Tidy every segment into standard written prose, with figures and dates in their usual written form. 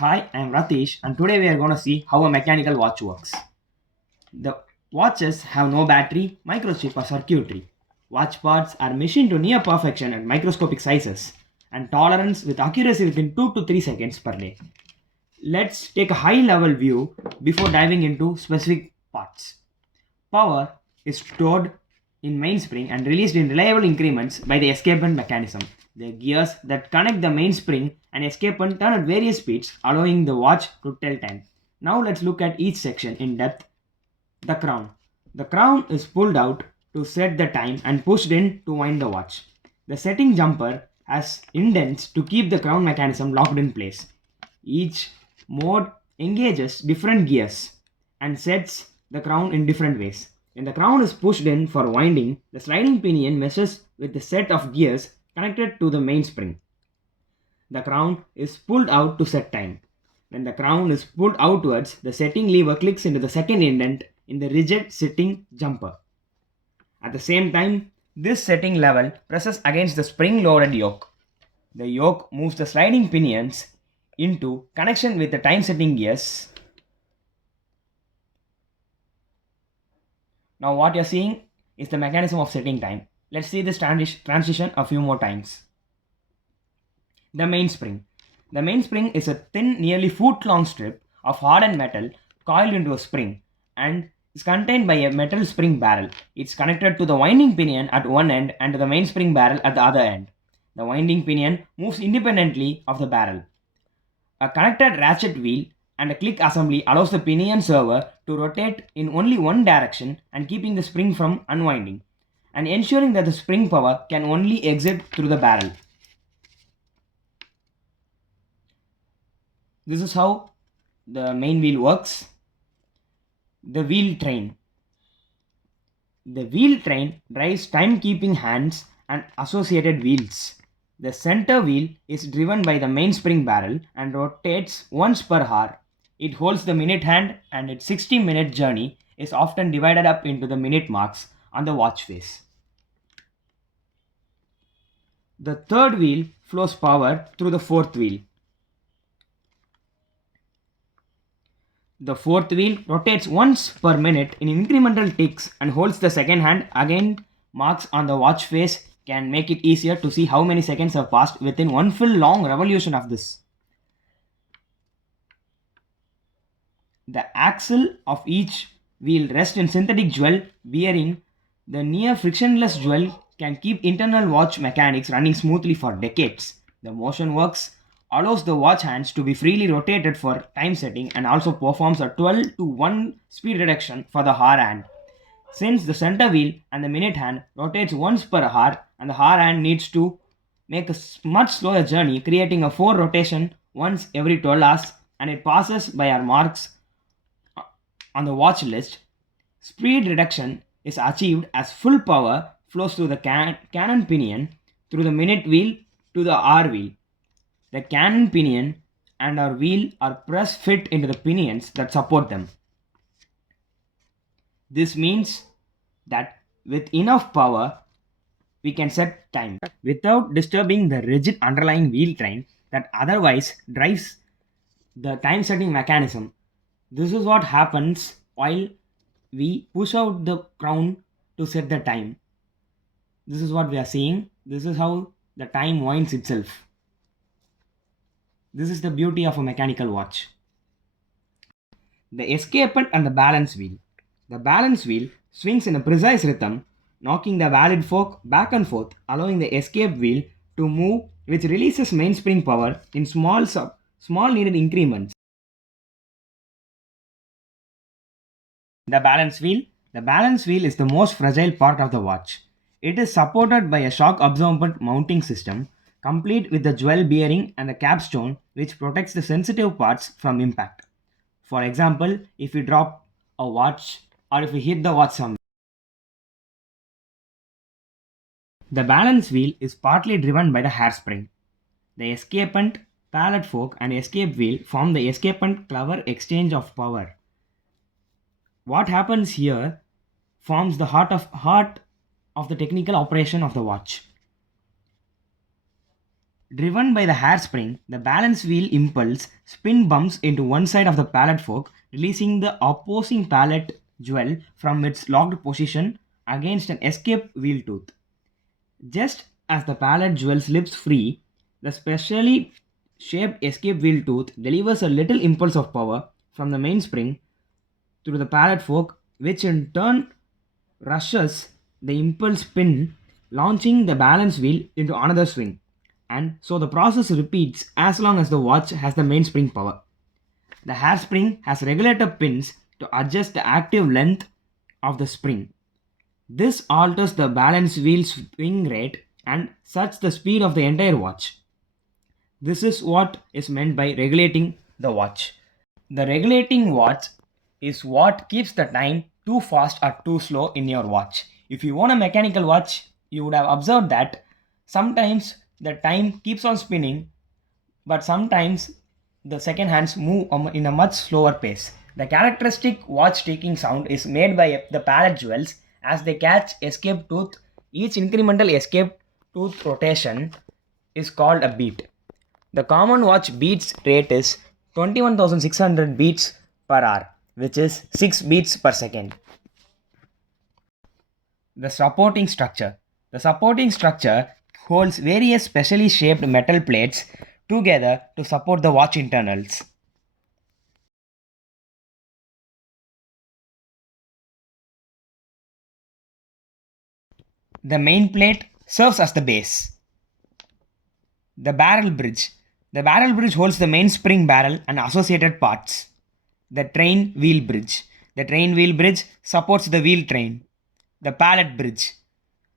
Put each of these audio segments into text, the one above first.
Hi, I'm Rathish, and today we are going to see how a mechanical watch works. The watches have no battery, microchip, or circuitry. Watch parts are machined to near perfection at microscopic sizes and tolerance with accuracy within 2 to 3 seconds per day. Let's take a high level view before diving into specific parts. Power is stored in mainspring and released in reliable increments by the escapement mechanism. The gears that connect the mainspring and escapement turn at various speeds, allowing the watch to tell time. Now let's look at each section in depth. The crown. The crown is pulled out to set the time and pushed in to wind the watch. The setting jumper has indents to keep the crown mechanism locked in place. Each mode engages different gears and sets the crown in different ways. When the crown is pushed in for winding, the sliding pinion meshes with the set of gears connected to the mainspring. The crown is pulled out to set time. When the crown is pulled outwards, the setting lever clicks into the second indent in the rigid setting jumper. At the same time, this setting level presses against the spring-loaded yoke. The yoke moves the sliding pinions into connection with the time setting gears. Now what you're seeing is the mechanism of setting time. Let's see this transition a few more times. The mainspring. The mainspring is a thin, nearly foot-long strip of hardened metal coiled into a spring and is contained by a metal spring barrel. It's connected to the winding pinion at one end and to the mainspring barrel at the other end. The winding pinion moves independently of the barrel. A connected ratchet wheel and a click assembly allows the pinion servo to rotate in only one direction and keeping the spring from unwinding and ensuring that the spring power can only exit through the barrel. This is how the main wheel works. The wheel train. The wheel train drives time-keeping hands and associated wheels. The center wheel is driven by the mainspring barrel and rotates once per hour. It holds the minute hand and its 60-minute journey is often divided up into the minute marks on the watch face. The third wheel flows power through the fourth wheel. The fourth wheel rotates once per minute in incremental ticks and holds the second hand. Again, marks on the watch face can make it easier to see how many seconds have passed within one full long revolution of this. The axle of each wheel rests in synthetic jewel bearing. The near frictionless jewel can keep internal watch mechanics running smoothly for decades. The motion works allows the watch hands to be freely rotated for time setting and also performs a 12 to 1 speed reduction for the hour hand. Since the center wheel and the minute hand rotates once per hour and the hour hand needs to make a much slower journey, creating a 4 rotation once every 12 hours, and it passes by our marks on the watch list. Speed reduction is achieved as full power flows through the cannon pinion through the minute wheel to the hour wheel. The cannon pinion and our wheel are press fit into the pinions that support them. This means that with enough power, we can set time without disturbing the rigid underlying wheel train that otherwise drives the time setting mechanism. This is what happens while we push out the crown to set the time. This is what we are seeing. This is how the time winds itself. This is the beauty of a mechanical watch. The escapement and the balance wheel. The balance wheel swings in a precise rhythm, knocking the valid fork back and forth, allowing the escape wheel to move, which releases mainspring power in small needed increments. The balance wheel. The balance wheel is the most fragile part of the watch. It is supported by a shock absorbent mounting system, complete with the jewel bearing and a capstone which protects the sensitive parts from impact. For example, if we drop a watch or if we hit the watch somewhere. The balance wheel is partly driven by the hairspring. The escapement, pallet fork, and escape wheel form the escapement clever exchange of power. What happens here forms the heart of the technical operation of the watch. Driven by the hairspring, the balance wheel impulse spin bumps into one side of the pallet fork, releasing the opposing pallet jewel from its locked position against an escape wheel tooth. Just as the pallet jewel slips free, the specially shaped escape wheel tooth delivers a little impulse of power from the mainspring through the pallet fork, which in turn rushes the impulse pin, launching the balance wheel into another swing. And so the process repeats as long as the watch has the mainspring power. The hairspring has regulator pins to adjust the active length of the spring. This alters the balance wheel swing rate and sets the speed of the entire watch. This is what is meant by regulating the watch. The regulating watch is what keeps the time too fast or too slow in your watch. If you own a mechanical watch, you would have observed that sometimes the time keeps on spinning, but sometimes the second hands move in a much slower pace. The characteristic watch ticking sound is made by the pallet jewels as they catch escape tooth. Each incremental escape tooth rotation is called a beat. The common watch beats rate is 21,600 beats per hour, which is 6 beats per second. The supporting structure. The supporting structure holds various specially shaped metal plates together to support the watch internals. The main plate serves as the base. The barrel bridge. The barrel bridge holds the mainspring barrel and associated parts. The train wheel bridge. The train wheel bridge supports the wheel train. The pallet bridge.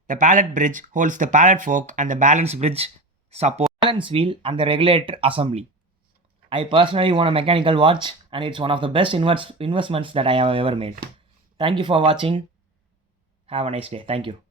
The pallet bridge holds the pallet fork and the balance bridge supports the balance wheel and the regulator assembly. I personally own a mechanical watch and it's one of the best investments that I have ever made. Thank you for watching. Have a nice day. Thank you.